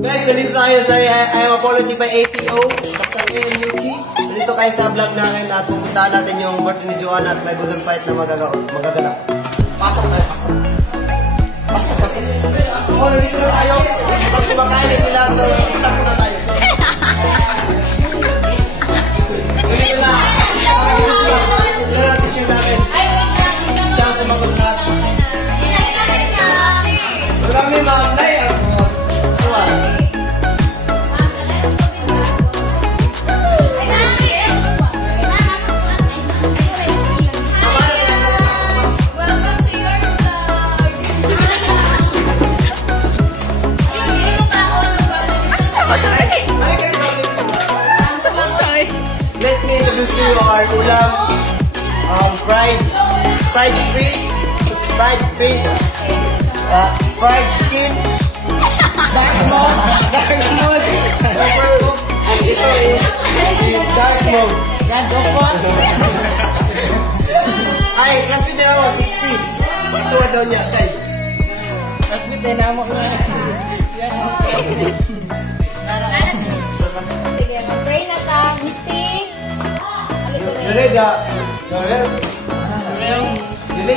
Guys, nandito tayo sa I Am Apology by APO, Dr. AMUT. Nandito kayo sa vlog namin at pupuntahan natin yung birthday ni Joanna at may budol fight na magaganap. Pasok tayo, pasok. Pasok. Nandito na tayo. Pag kumakain sila, so stop na tayo. Nandito na. Ito na teacher namin. Siya ang sumagot lahat. Marami mga nay. Let me introduce to you our ulam, fried fish, fried skin, dark mode. Ito is dark mode. Ay, classmate na ako, 60. Ito daw niya, kay. Classmate na mo na. Sige, mag-pray na ta. Misty. Delete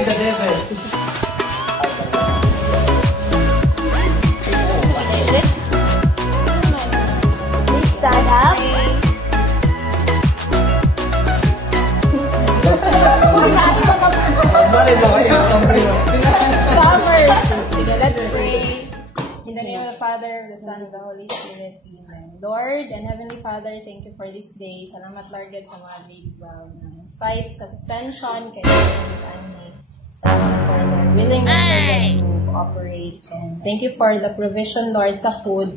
the devil. Please stand up. Stammers. Sige, let's pray. In the name of the Father, the Son, and the Holy Spirit. Amen. Lord and Heavenly Father, thank you for this day. Salamat, Lord God, sa mga grade 12. In spite sa suspension, kayo salamat for their willingness to cooperate. And thank you for the provision, Lord, sa food.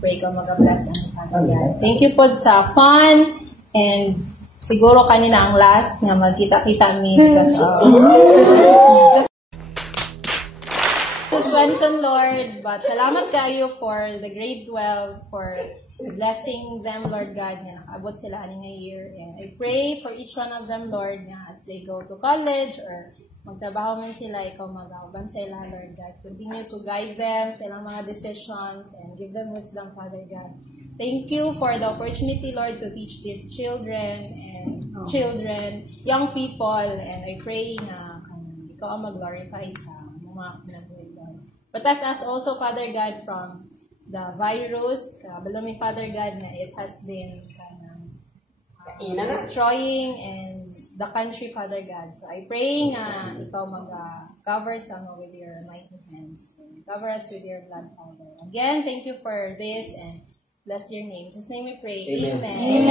Pray ko mag-bless ang Father God. Thank you po sa fun and siguro kanina ang last na magkita-kita me because of suspension, Lord. But salamat kayo for the grade 12, for blessing them, Lord God, nga abot sila aning a year. And I pray for each one of them, Lord, nga as they go to college or magtrabaho man sila, ikaw mag-auban sila, Lord God. Continue to guide them sa ilang mga decisions and give them wisdom, Father God. Thank you for the opportunity, Lord, to teach these children, young people, and I pray na ikaw ang mag-glorify sa mga kinabuhi, Lord. Protect us also, Father God, from the virus. Balumi, Father God, na it has been destroying and the country, Father God. So I pray nga ikaw mag-cover some with your mighty hands. And cover us with your blood, Father. Again, thank you for this and bless your name. Just name we pray. Amen.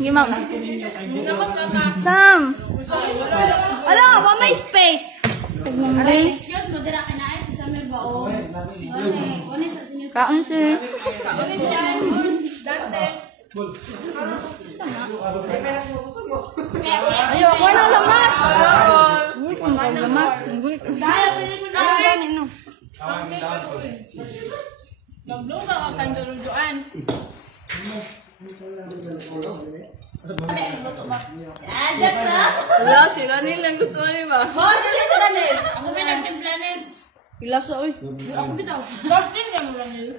Gimana? Sam. Ala, wa may space. Excuse mo dira ka na ay sa samir ba o? One sa sinyo. Kaon sir. Dante. Ayo, wala lamas. Lamas. Magluma ka kandurujuan. Ajak na. Wala, sila nilang lutuan ba? Oh, dali sila nil. Ako ba nagtimplanin? Ilas oy. Ako bitaw. 14 ka mo lang nil.